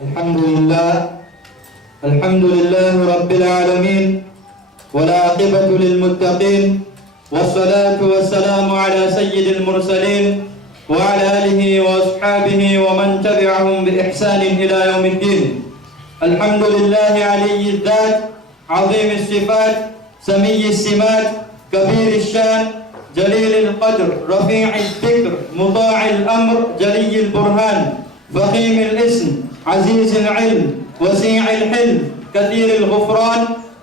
الحمد لله رب العالمين، والعاقبة للمتقين، والصلاة والسلام على سيد المرسلين وعلى آله وأصحابه ومن تبعهم بإحسان إلى يوم الدين. الحمد لله علي الذات، عظيم الصفات، سمي السمات، كبير الشان، جليل القدر، رفيع الذكر، مطاع الأمر، جلي البرهان، فخيم الاسم، عزيز العلم، وسيع الحلم، كثير الغفران،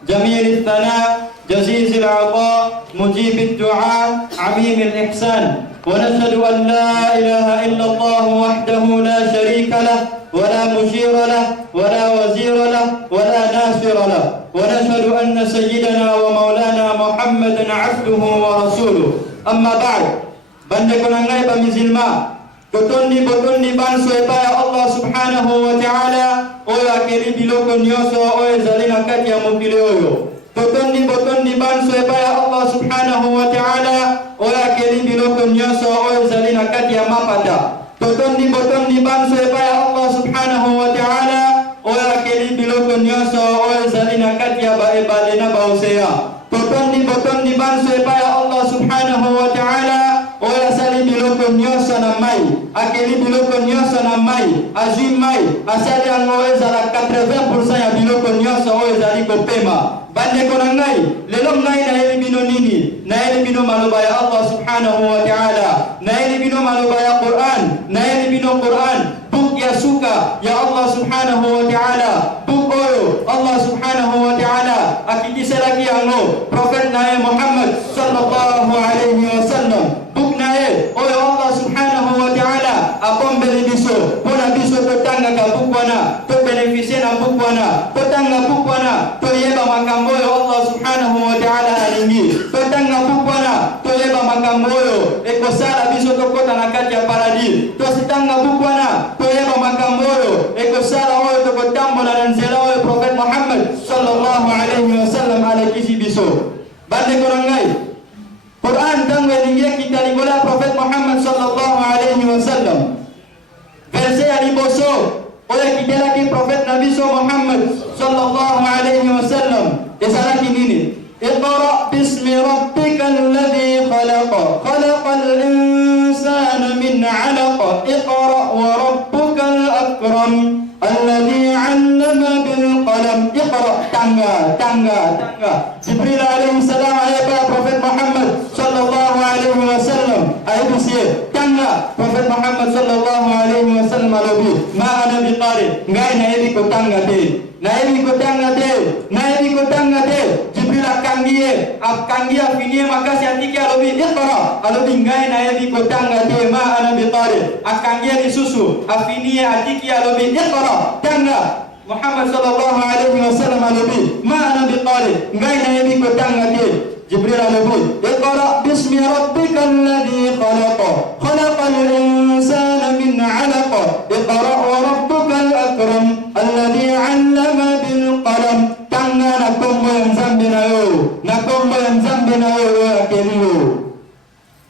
جميل الثناء، جزيز العطاء، مجيب الدعاء، عميم الإحسان. ونشهد أن لا إله إلا الله وحده لا شريك له، ولا مشير له، ولا وزير له، ولا ناصر له. ونشهد أن سيدنا ومولانا محمدا عبده ورسوله. أما بعد، بندكنا غيب مزلما Totondi banso ebaya Allah subhanahu wa ta'ala oyo akeli biloko nyoso oyo zalina kati ya mokili oyo. Totondi banso ebaya Allah subhanahu wa ta'ala oyo akeli biloko nyoso oyo zalina kati ya mapata. Totondi banso ebaya Allah subhanahu wa ta'ala oyo akeli biloko nyoso oyo zalina kati ya baebale na baosea. Totondi banso ebaya Allah subhanahu wa ta'ala oya sali biloko nyoso na mai, akeli biloko nyoso na mai, azui mai, asali angoweza la 80% ya biloko nyoso oya liko pema. Bande kona ngai, lelo ngai na eli bino nini? Na eli bino maloba ya Allah subhanahu wa ta'ala, na eli bino maloba ya Quran, na eli bino Quran, buk ya suka ya Allah subhanahu wa ta'ala, buk oyo Allah subhanahu wa ta'ala akijisela kiango Prophet nae Muhammad sallallahu alaihi wasallam. Oyo Allah subhanahu wa ta'ala akombele biso pona biso totanga ka bukwana to beneficie na bukwana totanga bukwana to yeba makambo yo Allah subhanahu wa ta'ala alingi totanga bukwana to yeba makambo yo ekosala biso tokota na kati ya paradis to sitanga bukwana to yeba makambo yo ekosala oyo tokotambola na nzela oyo Prophet Muhammad sallallahu alaihi wasallam alekisi biso. Bande korangai Quran tangu elingia kita libola Prophet Muhammad sallallahu alaihi wasallam. Verse aliboso oya kitela ki Prophet Nabi Muhammad sallallahu alaihi wasallam. Esala kinini? Iqra bismi rabbikal ladzi khalaq. Khalaqal insana min 'alaq. Iqra wa rabbukal akram. Alladzi 'allama bil qalam. Iqra tangga. Jibril alaihi salam ayat Prophet Muhammad sallallahu alaihi wasallam ayat tangga Prophet Muhammad sallallahu alaihi wasallam alobi ma ana biqari ngai na ebi ko tangga de Jibril akangia finie makasi atiki alobi iqra alobi ngai na ebi ko tangga de ma ana biqari akangia disusu afinie atiki alobi iqra tangga Muhammad sallallahu alaihi wasallam alobi ma ana biqari ngai na ebi ko tangga de Jibril alobi iqra bismi rabbikal ladzi khalaq khalaqal insana min 'alaq iqra wa rabbukal akram alladzi 'allama bil qalam. Tanga na kombo ya nzambe na yo akeliyo.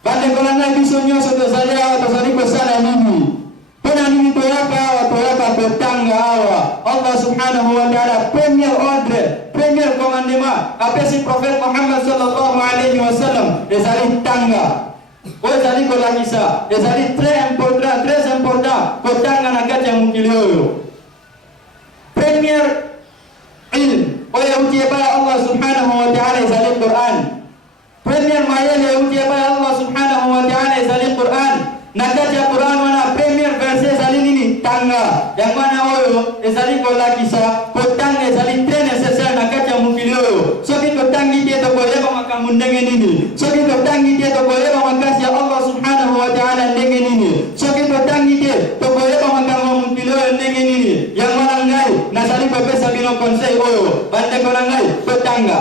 Bande kona na biso nyoso tozalia tozaliko sana nini? Pona nini toyaka totanga hawa. Allah subhanahu wa ta'ala premier ordre, premier commandement apesi Prophet Muhammad sallallahu alaihi wasallam ezali tanga. Ezali kolakisa, ezali très important kotanga na kati ya mukili oyo. Premier ilm oya utie baya Allah subhanahu wa ta'ala ezali Quran. Premier mayele utie baya Allah subhanahu wa ta'ala ezali Quran. Na kati ya Quran wana premier verse ezali nini? Tanga. Yang mana oyo ezali kolakisa kotanga ezali très nécessaire na kati ya mukili oyo. Soki totangi tie tokoleba makambo ndenge nini? Soki totangi tie tokoleba makasi ya Allah subhanahu wa ta'ala ndenge nini? Soki totangi tie tokoleba makambo mukili oyo ndenge nini? Yang mana ngai nazali kopesa bino conseil oyo bande kona ngai totanga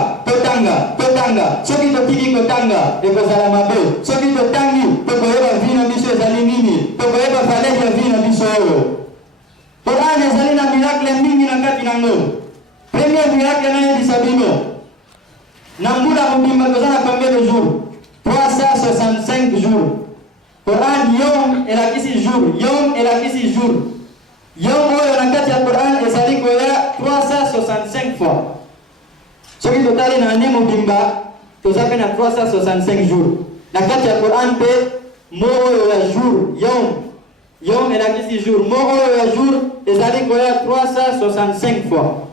soki totiki kotanga ekozala mabe soki totangi tokoyeba vina biso ezali nini tokoyeba valeur ya vina biso oyo. Quran ezali na miracle mingi na kati nango. Premier miracle na yebisa bino na mbula mobimba tozala combien de jours? 365 jours. Quran yom elakisi jour. Yom oyo na kati ya Quran 365 fois. Ce qui total na année mobimba, tu as fait 365 jours. Na kati ya Quran pe mo ya jour, yom et la kisi jour, mo ya jour, ezali koya 365 fois.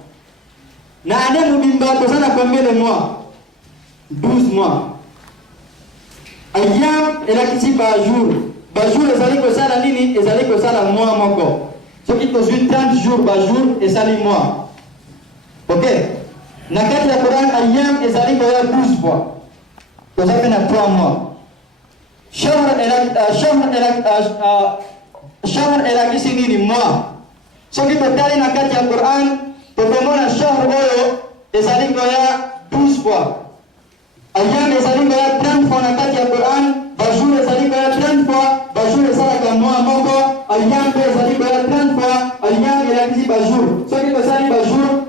Na année mobimba, tu as combien de mois? 12 mois. Ayam et la kisi par jour. Par jour, ezali ko sala nini, ezali ko sala mois moko. Ce qui te suit 30 jours par jour, ezali mois. Ok? Na kati ya Quran ayam ezali koya 12 fois. Donc ça fait 3 mois. Shahr ela kisi nini mois. Soki totali na kati ya Quran tokomona shahr oyo ezali koya 12 fois. Ayam ezali koya 30 fois na kati ya Quran. Bajour ezali koya 30 fois. Bajour ezalaka mois moko. Ayam pe ezali koya 30 fois. Ayam ela kisi bajour. Soki tosali bajour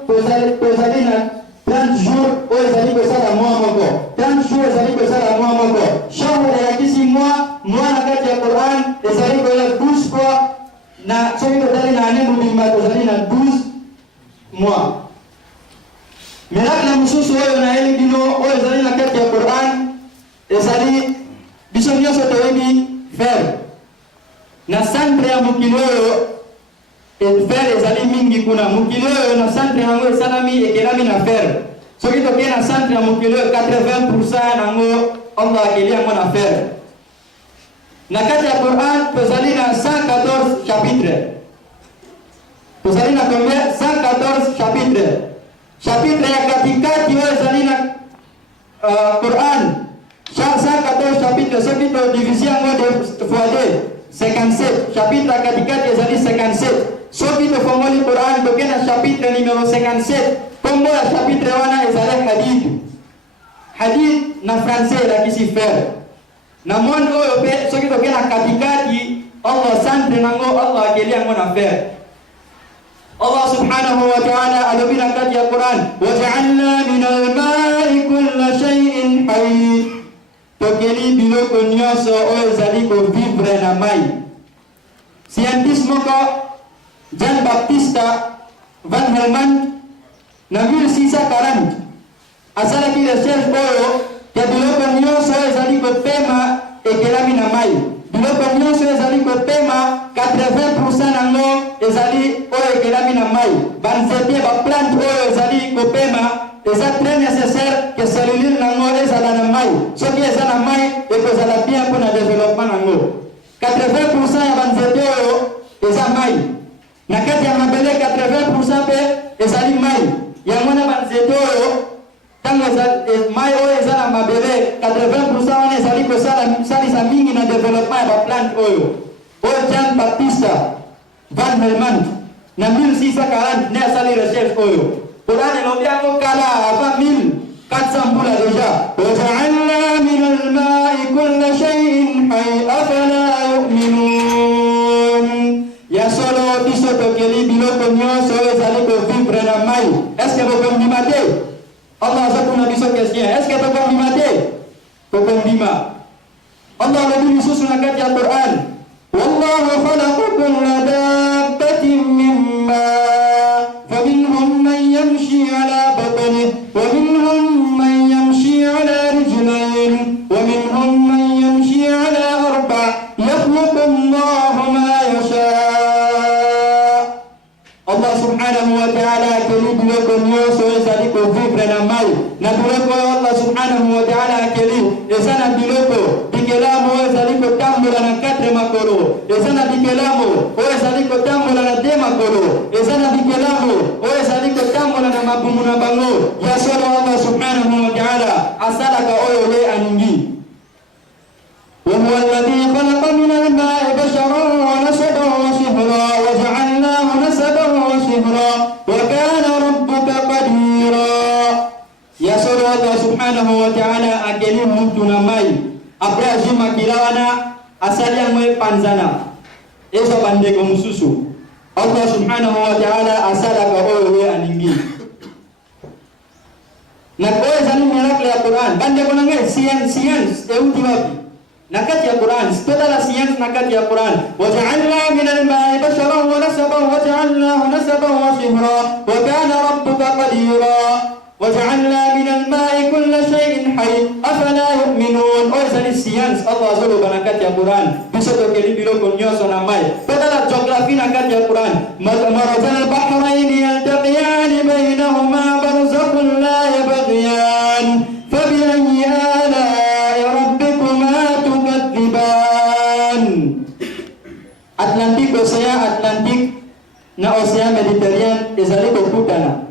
tozali na 30 jours, ou ezali kosala mois moko. 30 jours ezali kosala mois moko. Shahr elakisi mois na kati ya Quran ezali koya 12 fois. Na soki tozali na année mobimba tozali na 12 mois. Miracle mosusu oyo nayeli bino oyo ezali na kati ya Quran ezali biso nyonso toyebi fer. Na centre ya mokili oyo fer ezali mingi kuna. Mokili oyo na centre yango esalami ekelami na fer. Soki tokei na centre ya mokili oyo 80% nango Allah akeli yango na fer. Na kati ya Quran tozali na 114 chapitres. Tozali na combien? 114 chapitres. Chapitre ya katikati oyo ezali na Quran 114 chapitres. Soki todivise yango fois 2 57. Chapitre ya katikati ezali 57. Soki tofongoli Quran tokei na chapitre numéro 57. Kombo ya chapitre wana ezali hadith. Hadith na français elakisi fer. Na monde oyo pe soki tokei na katikati Allah centre nango Allah akeli yango na fer. Allah subhanahu wa ta'ala alobina kati ya Quran waja'alna minal ma'i kulla shay'in hayy. Tokeli biloko nyonso oyo ezali ko vivre na mai. Scientiste moko Jean Baptiste Van Helmont na 1640 asalaki recherche oyo ya biloko nyonso ezali kopema ekelami na mai. Biloko nyonso ezali kopema 80% nango ezali oyo ekelami na mai. Banzete baplante oyo ezali kopema eza très nécessaire que cellule nango ezala na mai. Soki eza na mai ekozala bien mpona développement nango. 80% ya banzete oyo eza mai. Na kati ya mabele 80% pe ezali mai. Yango na banzete oyo tango mai oyo eza na mabele 80% wana ezali kosalisa mingi na développement ya baplante oyo. Oyo Jean Baptiste Van Helmont na 1640 ne asali recherche oyo. Quran elobi yango kala avant 1400 mbula deja. Waja'alna minal ma'i kulla shay'in hayy afala yu'minun. Ya solo biso tokeli biloko nyonso ezali ko vivre na mai. Est-ce que bokondima te? Allah azakuna biso question. Est-ce que bokondima te? Bokondima. Allah lobi lisusu na kati ya Quran. Wallahu khalaqa kulla dabbatin mimma faminhum man yamshi ala batnihi wa minhum man yamshi ala rijlayn wa minhum man yamshi ala arba' yakhluqu Allahu ma yasha. Allah subhanahu wa ta'ala akeli biloko nyonso ezali ko vivre na mai. Na biloko Allah subhanahu wa ta'ala akeli eza na biloko bikelamo ezali kotambola na 4 makolo. Eza na bikelamo oyo ezali kotambola na 2 makolo. Eza na bikelamo oyo ezali kotambola na mabumu na bango. Ya solo Allah subhanahu wa ta'ala asalaka oyo le aningi. وهو الذي خلق من الماء بشرا ونسبا وصهرا وجعلناه نسبا وصهرا وكان ربك قديرا. يا سورة الله سبحانه وتعالى أكلم متنا ماي أبراجي مكيلانا أسالي أمي بانزانا إذا بندق مسوسو. الله سبحانه وتعالى أسالك أولوي أنينجي. Nakoe zani miracle ya Quran bande konange science euti wapi nakati ya Quran, toda la science nakati ya Quran. Waja'alna min al-ma'i basharan wa nasaban waja'alnahu nasaban wa sihra wa kana rabbuka qadira. Waja'alna min al-ma'i kulla shay'in hayy afala yu'minun. Oh, c'est la science Allah azza wa nakati ya Quran. Bisa to keli bilo konyoso na mai. Toda la geography nakati ya Quran. Marajal al-bahrayn yaltaqiyan bainahuma barzakhun la yabghiyan. Fabi'ayyi ala'i rabbikuma tukadzdziban. Atlantik, Ocean Atlantik na Ocean Mediterranean ezali kokutana.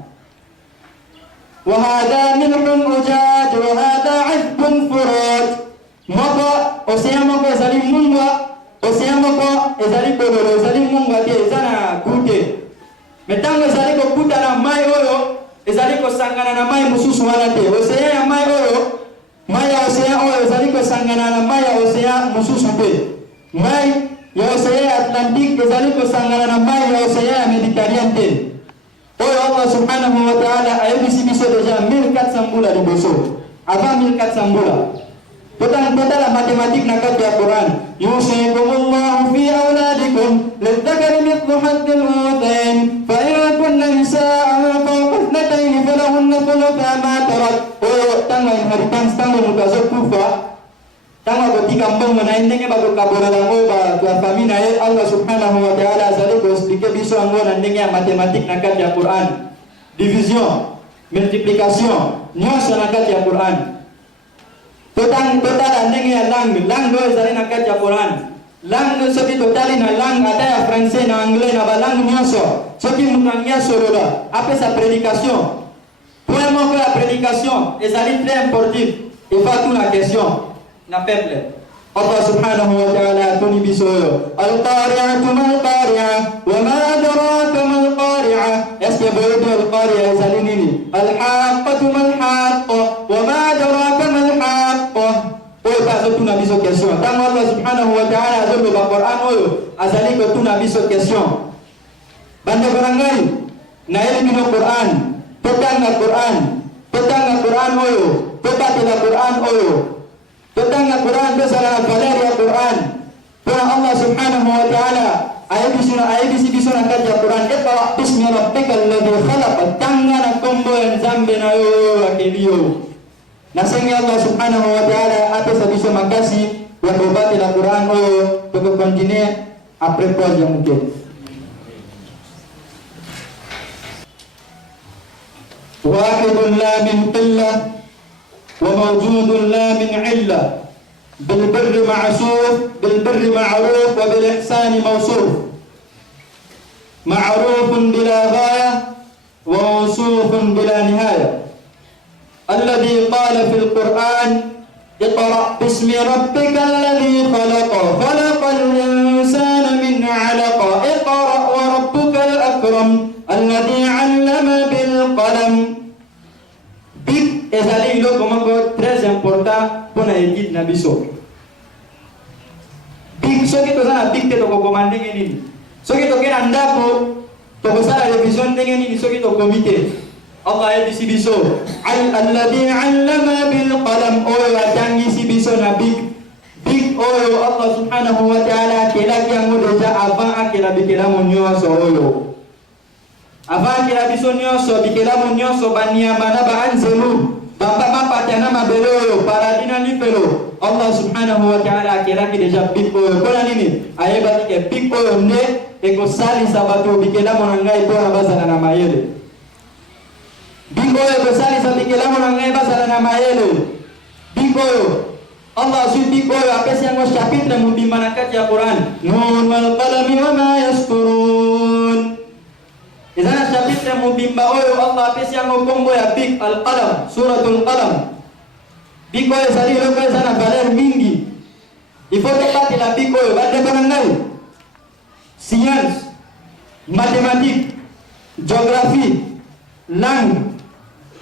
Wa hadha milhun ujaj wa hadha 'azbun furat. Moko Ocean moko ezali mungwa, Ocean moko ezali kololo, ezali mungwa te ezana gute. Metango ezali kokutana mai oyo ezali kosangana na mai mususu wana te. Ocean ya mai oyo, mai ya Ocean oyo ezali kosangana na mai ya Ocean mususu te. Mai ya Ocean Atlantik ezali kosangana na mai ya Ocean Mediterranean te. Oyo Allah subhanahu wa ta'ala ayebisi biso deja 1400 mbula liboso. Avant 1400 mbula. Total la mathématique nakati ya Quran. Yusikumullahu fi awladikum lidhakari mithlu haddil unthayayn fa in kunna nisaa'an fawqa ithnatayn falahunna thulutha ma tarak. Oyo tanga inheritance tanga mutazo kufa. Tanga ketika mbong menaindenge bago kabora lango ba tua famina Allah subhanahu wa ta'ala azali ko expliquer biso ango nandenge ya mathématique nakati ya Quran. Division, multiplication, nyosho nakati ya Quran. Total andenge ya langue do ezali nakati ya Quran. Langue soki totali na langue ata ya français na anglais na ba langue nyosho. Soki mutangia solola après sa prédication. Pour moko ya prédication ezali très important. Il faut tout la question. Na peuple Allah subhanahu wa ta'ala tuni bisoyo al-qari'atu mal-qari'a wa ma adraka mal-qari'a. Est-ce que vous avez al-qari'a ezali al-haqqatu mal-haqqa wa ma adraka mal-haqqa. Oyo bazo tuna biso question tango Allah subhanahu wa ta'ala azolo ba Quran oyo azali ko tuna biso question bande barangai na elimu no Quran petanga Quran oyo petanga Quran oyo Tentang Quran bersama valer ya Quran. Karena Allah Subhanahu wa taala ayat di sana kata Quran iqra bismi rabbikal ladzi khalaq. Tangan kombo yang zambe na yo akilio. Nasenge Allah Subhanahu wa taala atas bisa makasih yang berbati la Quran untuk continuer après pause yang mungkin. Wahidun la min qillah وموجود لا من علة بالبر معروف وبالإحسان موصوف معروف بلا غاية وموصوف بلا نهاية الذي قال في القرآن اقرأ باسم ربك الذي خلق الإنسان من علق اقرأ وربك الأكرم الذي علم بالقلم. Ezali ilo komako très important pour la équipe na biso. Big soki to sana big te to commande nini. Soki to kena ndako to sala revision ndenge nini soki to comité. Allah ya bisi biso. Alladhi 'allama bil qalam oyo atangi si biso na big oyo Allah subhanahu wa ta'ala kila kiango deja avant akela bikela monyo so oyo. Avant akela biso nyonso bikela monyo so bania mana ba anzelu. Bapa patana mabelo paradina lipelo Allah subhanahu wa ta'ala akiraki deja biko kola nini ayeba ke biko nde eko sali sabato bikela monangai to abazana na mayele biko eko sali sabato bikela monangai bazana na mayele biko Allah su biko apesi yango chapitre mubimba nakati ya Quran nun wal qalami wa ma yasturun. Izana chapitre mubimba oyo Allah apesi yango kombo ya big al-qalam suratul qalam. Biko ezali loko ezana valeur mingi. Il faut topati la biko oyo bade banangai. Science, mathématique, géographie, langue,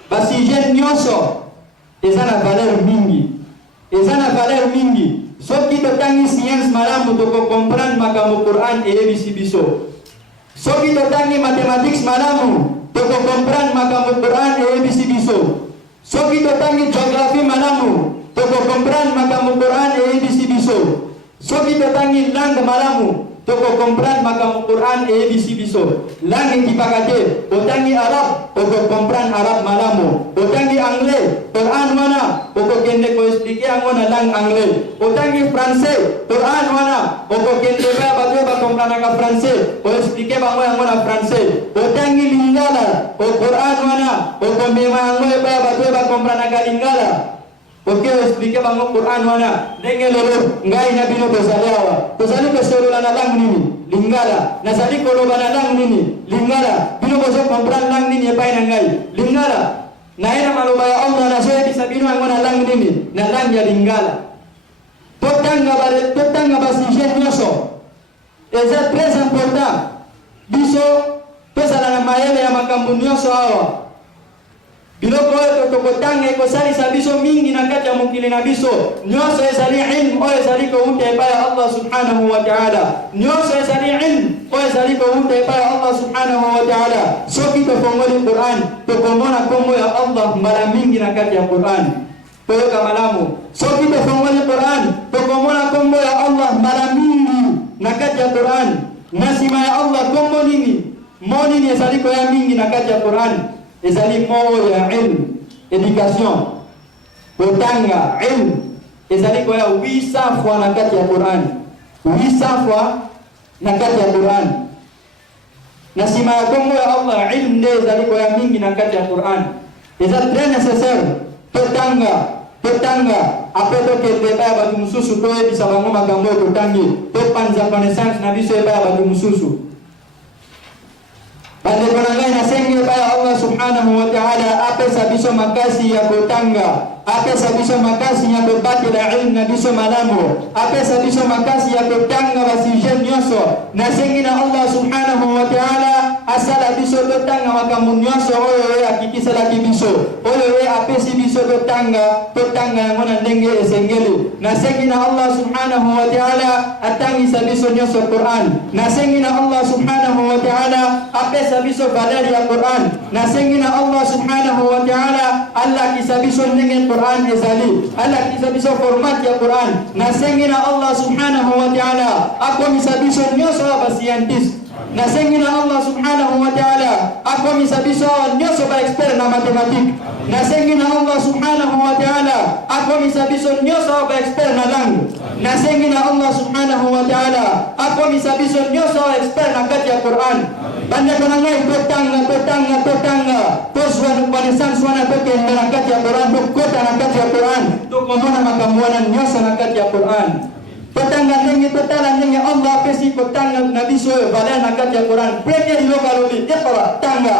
basije nyonso ezana valeur mingi. Soki totangi science malamu toko comprendre makambo Quran eyebisi biso. Soki totangi mathematics malamu toko comprendre makambo Quran eyebisi biso. Soki totangi geography malamu toko comprendre makambo Quran eyebisi biso. Soki totangi lang malamu toko comprendre makam Quran e bisi biso. Lang kipakate otangi Arab toko comprendre Arab malamu. Otangi Anglais Quran mana oko kende ko explique angona lang Anglais. Otangi Français Quran mana oko kende ba batwe ba comprendre ka Français o explique ba angona Français. Otangi Lingala o Quran mana oko mema angwe ba batwe ba comprendre ka Lingala. Oke explique bango Quran wana ndenge lolo ngai na bino tozaliawa tozali kosolola na lang nini Lingala nazali koloba na lang nini Lingala bino bozo comprendre lang nini epai na ngai Lingala naena maloba ya Allah na soyebisa bino yango na lang nini na lang ya Lingala totanga basije nyonso eza très important biso tozala na mayele ya makambo nyonso awa biloko oyo tokotanga ekosalisa biso mingi na kati ya mokili na biso nyonso ezali ilmu oyo ezali kowuta epai ya Allah subhanahu wa ta'ala nyonso ezali ilmu oyo ezali kowuta epai ya Allah subhanahu wa ta'ala soki tofongoli Quran tokomona kombo ya Allah mbala mingi na kati ya Quran toyoka malamu soki tofongoli Quran tokomona kombo ya Allah mbala mingi na kati ya Quran na sima ya Allah kombo nini mo nini ezali koya mingi na kati ya Quran ezali mo ya ilm education kotanga ilm ezali koya 800 fois na kati ya Quran 800 fois na kati ya Quran na sima ya kombo ya Allah ilm nde ezali koya mingi na kati ya Quran eza très nécessaire totanga apres tokende epai ya bato mosusu toyebisa bango makambo oyo totangi topanza connaissance na biso epai ya bato mosusu. Bandeko na ngai nasengi epai ya Allah subhanahu wa ta'ala apesa biso makasi ya kotanga apesa biso makasi ya kobatela ilmu na biso malamu apesa biso makasi ya kotanga basije nyonso nasengi na Allah subhanahu wa ta'ala asala biso totanga makambo nyonso oyo ye akikiselaki biso oyo ye apesi biso totanga yango na ndenge esengeli nasengi na Allah subhanahu wa ta'ala atangisa biso nyonso Quran nasengi na Allah subhanahu wa ta'ala apesa biso valeur ya Quran nasengi na Allah subhanahu wa ta'ala Allah kisa biso ndenge Quran ezali Allah kisa biso format ya Quran nasengi na Allah subhanahu wa ta'ala akomisa biso nyonso ba scientist nasengi na Allah subhanahu wa ta'ala akomisa biso nyonso ba expert na mathématique nasengi na Allah subhanahu wa ta'ala akomisa biso nyonso ba expert na langue nasengi na Allah subhanahu wa ta'ala akomisa biso nyonso expert na kati ya Quran bandeko na ngai totanga tozwa connaissance wana tokende na kati ya Quran tokota na kati ya Quran tokomona makambo wana nyonso na kati ya Quran totanga ndenge totala ndenge Allah apesi kotanga na biso valeur na kati ya Quran premier iloko alobi iqra tanga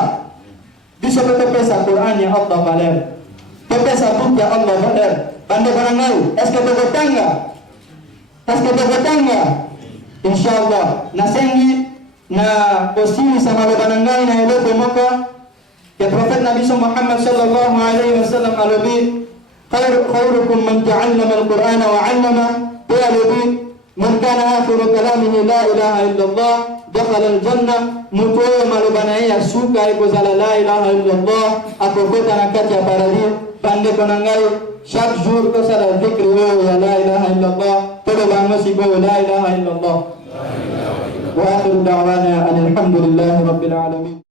biso topesa Quran ya Allah valeur topesa buku ya Allah valeur bandeko na ngai est-ce que tokotanga inshallah nasengi na posili sama maloba na ngai na eloko moko ya Prophet Nabi Muhammad sallallahu alaihi wasallam alobi khairukum man ta'allama al-Qur'ana wa 'allama alobi man kana akhiru kalamihi la ilaha illallah dakhala al-janna mutoyo maloba na ya suka ikozala la ilaha illallah akokota na kati ya paradis bandeko na ngai chaque jour ko sala dhikri ya la ilaha illallah todo bango sibo la ilaha illallah. وآخر دعوانا أن الحمد لله رب العالمين.